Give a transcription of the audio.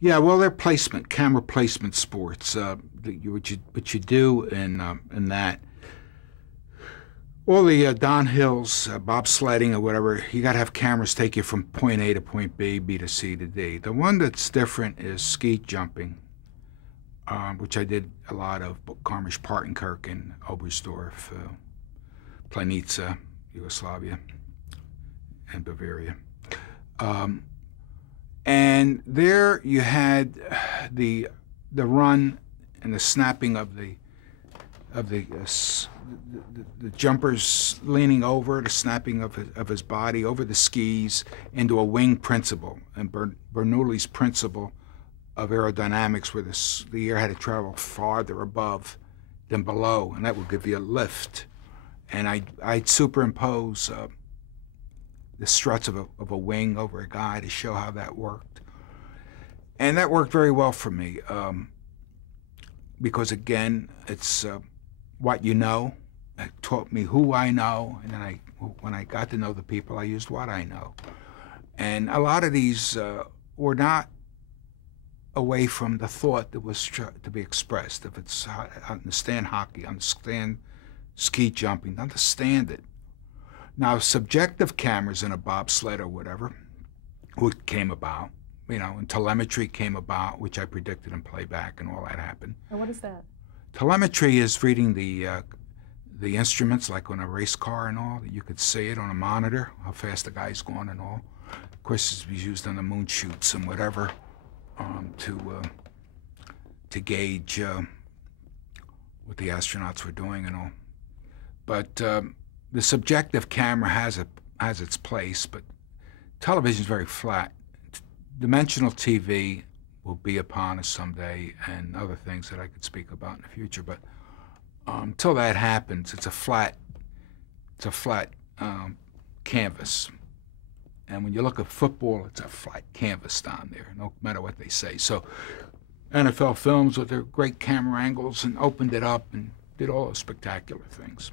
Yeah, well, they're placement, camera placement sports. What you do in that, all the downhills, bobsledding or whatever, you got to have cameras take you from point A to point B, B to C to D. The one that's different is skeet jumping, which I did a lot of, Garmisch-Partenkirchen, Oberstdorf, Planica, Yugoslavia, and Bavaria. And there you had the run and the snapping of the jumpers leaning over, the snapping of his body over the skis into a wing principle, and Bernoulli's principle of aerodynamics, where the air had to travel farther above than below, and that would give you a lift. And I'd superimpose the struts of a wing over a guy to show how that worked. And that worked very well for me because, again, it's what you know. It taught me who I know, and then when I got to know the people, I used what I know. And a lot of these were not away from the thought that was to be expressed. If it's understand hockey, understand skeet jumping, understand it. Now, subjective cameras in a bobsled or whatever, what came about, and telemetry came about, which I predicted in playback, and all that happened. And what is that? Telemetry is reading the instruments, like on a race car and all, that you could see it on a monitor, how fast the guy's going and all. Of course, it was used on the moon shoots and whatever to gauge what the astronauts were doing and all. But the subjective camera has its place, but television is very flat. Dimensional TV will be upon us someday, and other things that I could speak about in the future. But until that happens, it's a flat canvas. And when you look at football, it's a flat canvas down there, no matter what they say. So NFL Films with their great camera angles and opened it up and did all those spectacular things.